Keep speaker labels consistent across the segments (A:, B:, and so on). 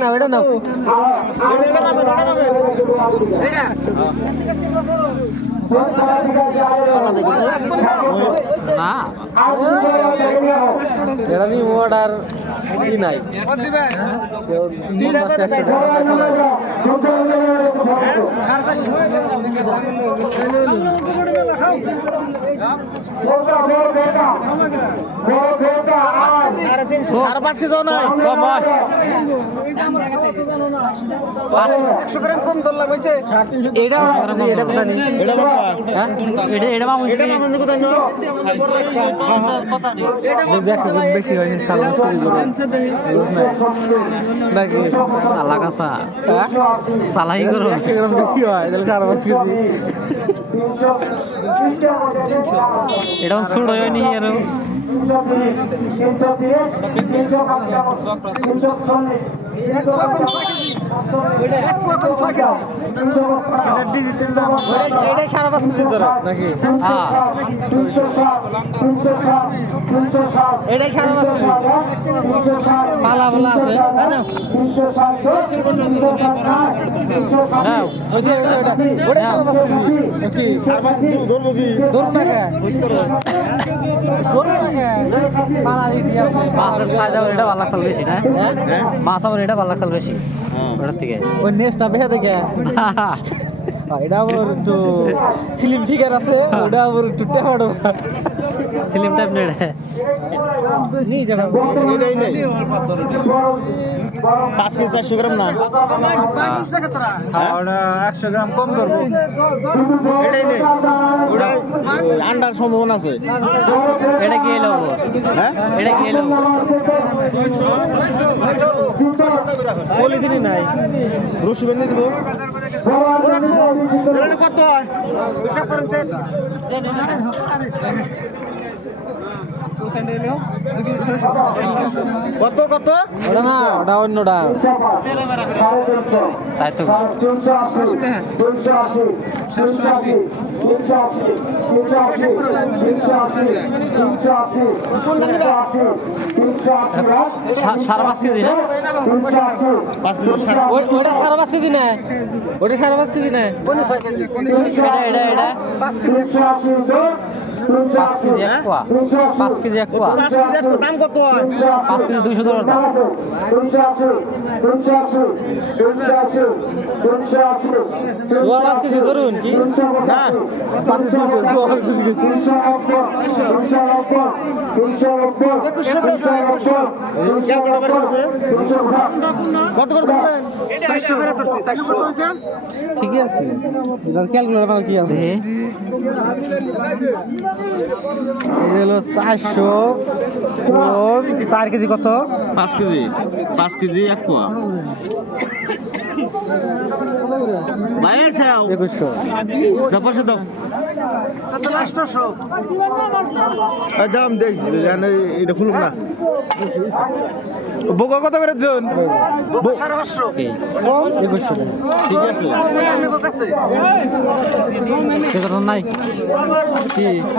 A: না এটা নাও
B: না
A: এটা কি নাই বোকা
B: সাড়ে পাঁচ কেজি না। একশো গ্রাম কম দর লাগাইছে
A: এটা এটা কোথায় নেই?
B: এটা এটা এটা মামুন
A: এটা মামুন কোথায় নেই? দেখো বেশি হয়? সাড়ে পাঁচ কেজি
B: দেখি আলাদা
A: সা
B: সালাই করো
A: কি হয় তাহলে সাড়ে পাঁচ কেজি।
B: এটা
A: শুট
B: হয়
A: নি আর। তিনশো তিরিশ তিনশো তিরিশ
B: তিনশো
A: এক পোয়া কম ছয় এটা ডিজিটাল নাম এটা সারা বছর ধরে নাকি হ্যাঁ আছে। তাই না হ্যাঁ ওই যে
B: মাছের সাইজ আবার এটা ভালো লাগছে বেশি না?
A: হ্যাঁ?
B: মাছ এটা ভালো লাগছে বেশি। ওটার থেকে।
A: ওই নেক্সটটা বেহে দেখে। এটা আবার একটু স্লিম ফিগার আছে ওটা আবার একটু টেপাটো
B: স্লিম টাইপ নেড়ে
A: নিয়ে যাবে। এটাই নেই। পাঁচ কেজি চারশো গ্রাম না?
B: একশো গ্রাম কম ধরবো
A: এটাই নেই আন্ডার সম্ভাবনা আছে।
B: এটা কি এলো?
A: হ্যাঁ?
B: এটা কি এলো?
A: পলিথিনই নাই। রসি বেঁধে দিব। কত? কত কত? ওটা না ওটা অন্যটা
B: তাই তো সাড়ে পাঁচ কেজি না?
A: ওটা সাড়ে পাঁচ কেজি নেয় ওটা সাড়ে পাঁচ কেজি। নেয়
B: এটা এটা এটা পাঁচ কেজি এক পোয়া পাঁচ কেজি এক পোয়া
A: পাঁচ দাম কত
B: পাঁচ কেজি দুইশো দশ দাম।
A: সোয়া পাঁচ কেজি ধরুন কি? না পাঁচ কেজি সোয়া পাঁচ কেজি গেছে কত করে ধরবেন ঠিকই আছে। ক্যালকুলেটার কি আছে? হলো চারশো চার কেজি কত?
C: পাঁচ কেজি। পাঁচ কেজি এক পোয়া।
A: একুশশো।
C: দশ দাম
A: দাম দেখ এটা খুলুন না। বোকা কত করে জন?
C: ঠিক আছে।
B: নাই।
A: কি?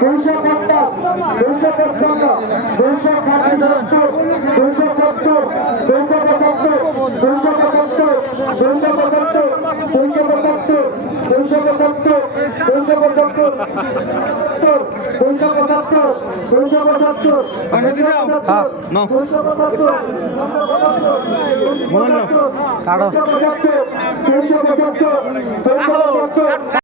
D: দুইশো পঞ্চাশ দুইশো পঞ্চান্ন দুইশো ষাট দুইশো সত্তর দুইশো পঁচাত্তর দুইশো পঁচাত্তর দুইশো পঁচাত্তর দুইশো পঁচাত্তর পঁচাত্তর দুইশো পঁচাত্তর দুইশো পঁচাত্তর দুইশো পঁচাত্তর
A: হ্যাঁ
D: দুইশো